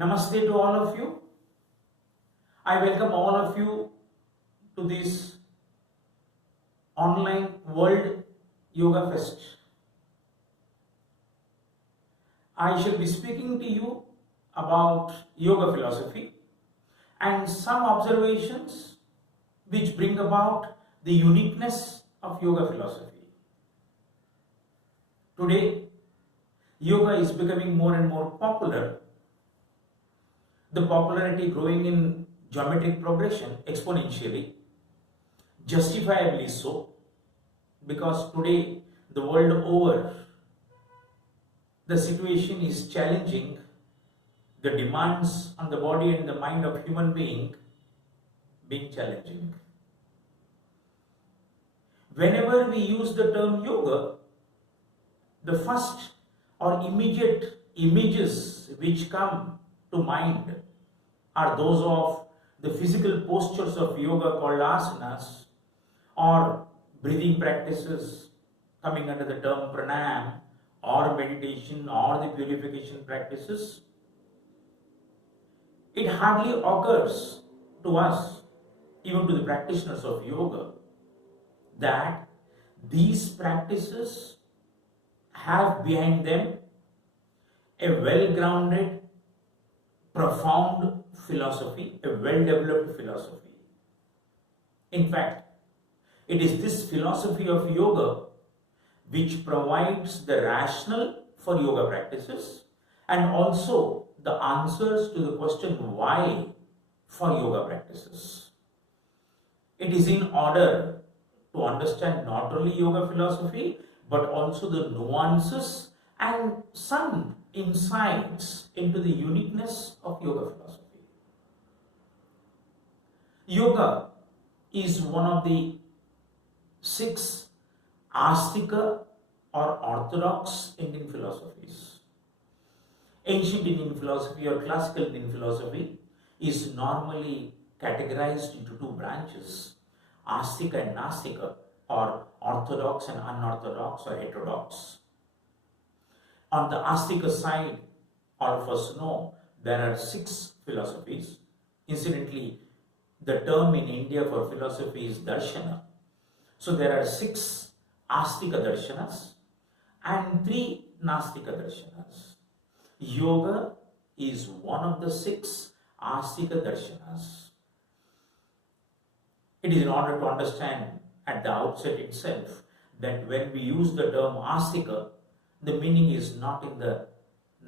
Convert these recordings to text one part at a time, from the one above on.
Namaste to all of you. I welcome all of you to this online World Yoga Fest. I shall be speaking to you about yoga philosophy and some observations which bring about the uniqueness of yoga philosophy. Today, yoga is becoming more and more popular. The popularity growing in geometric progression exponentially, justifiably so, because today the world over the situation is challenging the demands on the body and the mind of human being being challenging. Whenever we use the term yoga, the first or immediate images which come to mind are those of the physical postures of yoga called asanas or breathing practices coming under the term pranayam or meditation or the purification practices. It hardly occurs to us, even to the practitioners of yoga, that these practices have behind them a well-grounded, profound philosophy, a well-developed philosophy. In fact, it is this philosophy of yoga which provides the rationale for yoga practices and also the answers to the question why for yoga practices. It is in order to understand not only yoga philosophy but also the nuances and some insights into the uniqueness of yoga philosophy. Yoga is one of the 6 Astika or orthodox Indian philosophies. Ancient Indian philosophy or classical Indian philosophy is normally categorized into 2 branches, Astika and Nastika, or orthodox and unorthodox or heterodox. On the Astika side, all of us know there are 6 philosophies. Incidentally, the term in India for philosophy is darshana. So there are 6 Astika darshanas and 3 Nastika darshanas. Yoga is one of the 6 Astika darshanas. It is in order to understand at the outset itself that when we use the term Astika, the meaning is not in the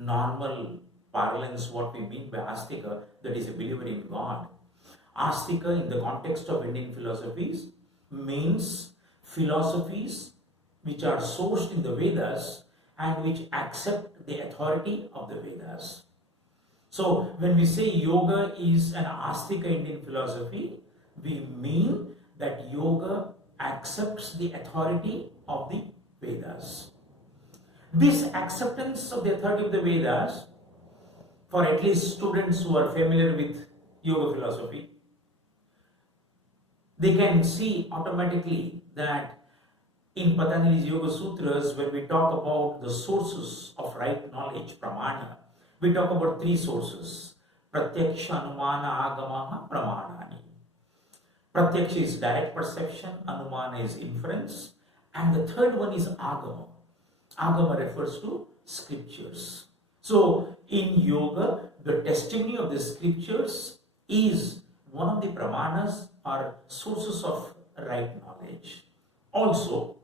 normal parlance what we mean by Astika, that is a believer in God. Astika in the context of Indian philosophies means philosophies which are sourced in the Vedas and which accept the authority of the Vedas. So when we say yoga is an Astika Indian philosophy, we mean that yoga accepts the authority of the Vedas. This acceptance of the authority of the Vedas, for at least students who are familiar with yoga philosophy, they can see automatically that in Patanjali's Yoga Sutras, when we talk about the sources of right knowledge, pramana, we talk about 3 sources, pratyaksha, anumana, agamaha, pramanani. Pratyaksha is direct perception, anumana is inference, and the third one is agama. Agama refers to scriptures. So in yoga, the testimony of the scriptures is one of the pramanas or sources of right knowledge. Also,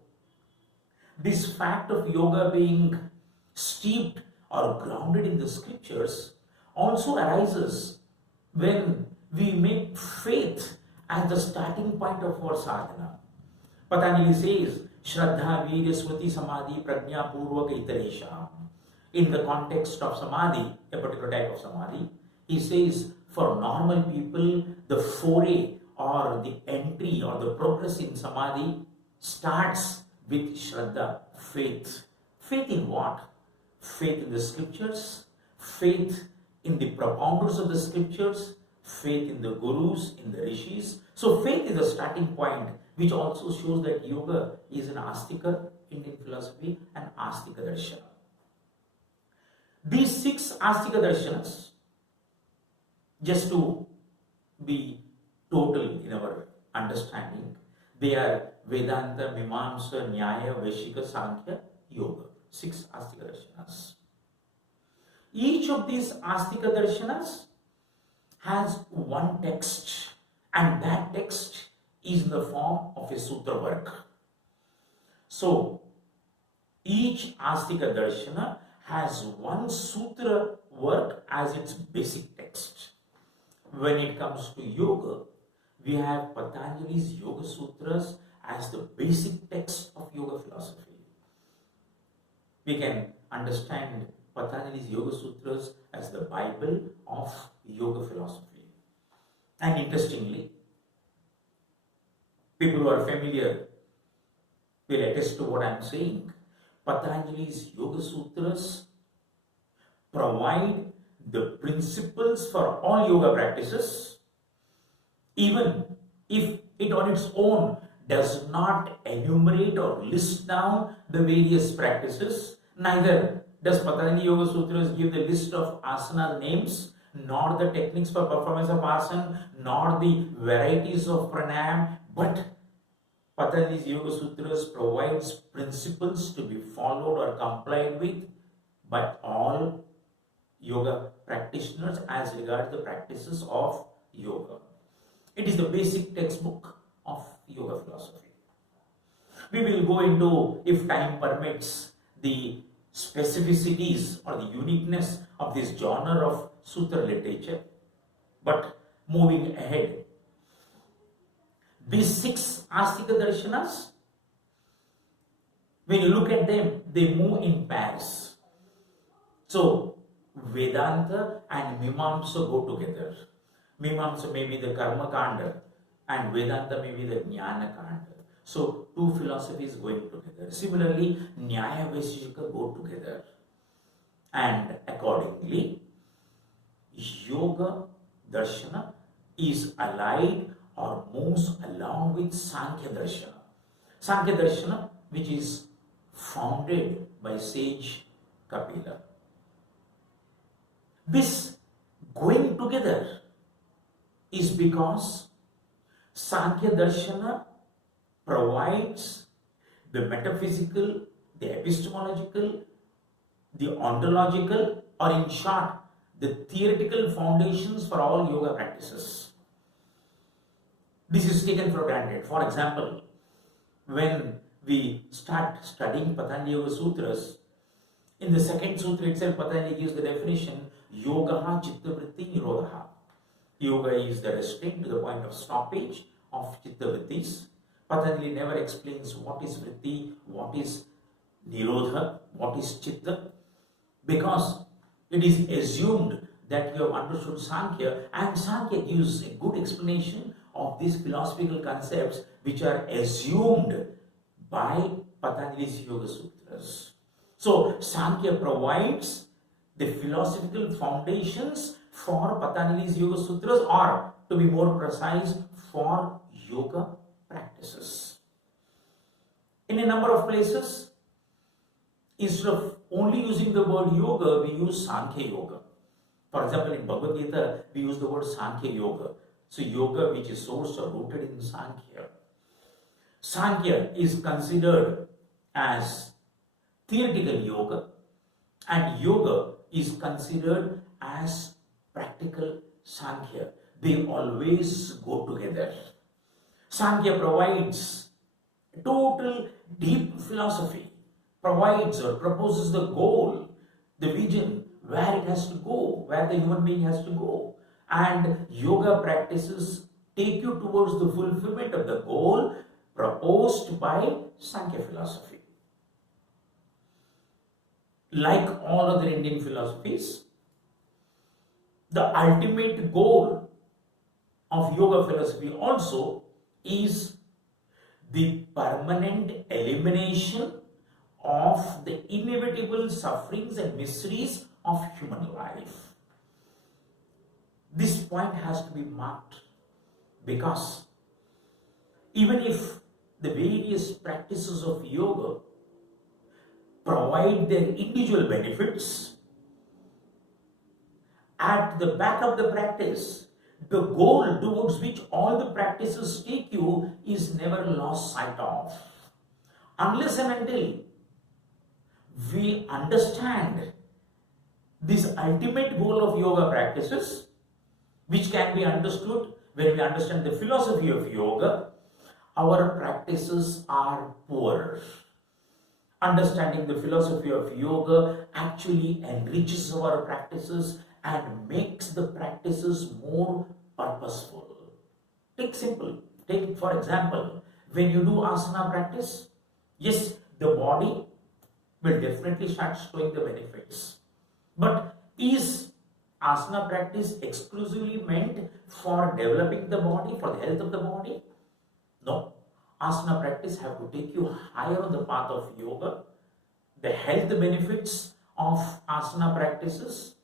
this fact of yoga being steeped or grounded in the scriptures also arises when we make faith as the starting point of our sadhana. Patanjali says, Shraddha, Virya, Smriti, Samadhi, Prajna, Purvaka, Itaresha. In the context of Samadhi, a particular type of Samadhi, he says, for normal people, the foray or the entry or the progress in Samadhi starts with Shraddha, faith. Faith in what? Faith in the scriptures, faith in the propounders of the scriptures, faith in the gurus, in the rishis. So faith is the starting point, which also shows that yoga is an Astika Indian philosophy and Astika Darshana. These 6 Astika Darshanas Just to be total in our understanding, they are Vedanta, Mimamsa, Nyaya, Vaishika, Sankhya, Yoga. 6 Astika Darshanas. Each of these Astika Darshanas has one text, and that text is in the form of a sutra work. So, each Astika Darshana has one sutra work as its basic text. When it comes to yoga, we have Patanjali's Yoga Sutras as the basic text of yoga philosophy. We can understand Patanjali's Yoga Sutras as the Bible of yoga philosophy. And interestingly, people who are familiar will attest to what I am saying. Patanjali's Yoga Sutras provide the principles for all yoga practices, even if it on its own does not enumerate or list down the various practices. Neither does Patanjali Yoga Sutras give the list of asana names, nor the techniques for performance of asana, nor the varieties of pranayam, but Patanjali's Yoga Sutras provides principles to be followed or complied with by all yoga practitioners as regards the practices of yoga. It is the basic textbook of yoga philosophy. We will go into, if time permits, the specificities or the uniqueness of this genre of sutra literature. But moving ahead, these 6 Astika Darshanas, when you look at them, they move in pairs. So, Vedanta and Mimamsa go together. Mimamsa may be the Karma Kanda and Vedanta may be the Jnana Kanda. So, two philosophies going together. Similarly, Nyaya Vaisheshika go together. And accordingly, Yoga Darshana is allied or moves along with Sankhya Darshana. Sankhya Darshana, which is founded by sage Kapila. This going together is because Sankhya Darshana provides the metaphysical, the epistemological, the ontological, or in short, the theoretical foundations for all yoga practices. This is taken for granted. For example, when we start studying Patanjali Yoga Sutras, in the second sutra itself, Patanjali gives the definition, Yogaha Chitta Vritti Nirodha. Yoga is the restraint to the point of stoppage of Chitta Vrittis. Patanjali never explains what is Vritti, what is Nirodha, what is Chitta, because it is assumed that you have understood Sankhya, and Sankhya gives a good explanation of these philosophical concepts which are assumed by Patanjali's Yoga Sutras. So, Sankhya provides the philosophical foundations for Patanjali's Yoga Sutras, or to be more precise, for yoga practices. In a number of places, instead of only using the word yoga, we use Sankhya Yoga. For example, in Bhagavad Gita, we use the word Sankhya Yoga. So, yoga which is sourced or rooted in Sankhya. Sankhya is considered as theoretical yoga, and yoga is considered as practical Sankhya. They always go together. Sankhya provides total deep philosophy, provides or proposes the goal, the vision, where it has to go, where the human being has to go. And yoga practices take you towards the fulfillment of the goal proposed by Sankhya philosophy. Like all other Indian philosophies, the ultimate goal of yoga philosophy also is the permanent elimination of the inevitable sufferings and miseries of human life. This point has to be marked because even if the various practices of yoga provide their individual benefits, at the back of the practice, the goal towards which all the practices take you is never lost sight of. Unless and until we understand this ultimate goal of yoga practices, which can be understood when we understand the philosophy of yoga, our practices are poor. Understanding the philosophy of yoga actually enriches our practices and makes the practices more purposeful. Take for example, when you do asana practice, yes, the body will definitely start showing the benefits. But is asana practice exclusively meant for developing the body, for the health of the body? No. Asana practice have to take you higher on the path of yoga. The health benefits of asana practices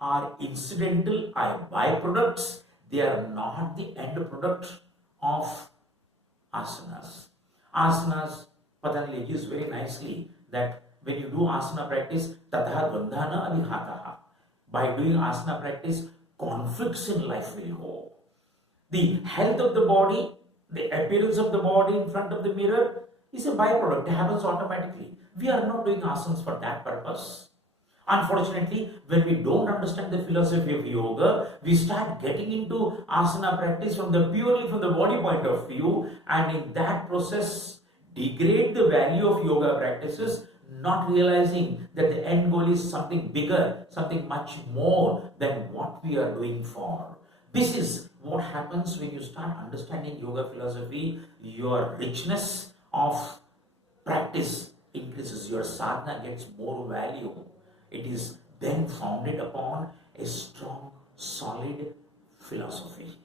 are incidental, are byproducts. They are not the end product of asanas. Asanas, Patanjali gives very nicely that when you do asana practice, tadha dvandhana adhihataha. By doing asana practice, conflicts in life will go. The health of the body, the appearance of the body in front of the mirror is a byproduct. It happens automatically. We are not doing asanas for that purpose. Unfortunately, when we don't understand the philosophy of yoga, we start getting into asana practice purely from the body point of view, and in that process degrade the value of yoga practices, not realizing that the end goal is something bigger, something much more than what we are doing for. This is what happens when you start understanding yoga philosophy. Your richness of practice increases, your sadhana gets more value. It is then founded upon a strong, solid philosophy.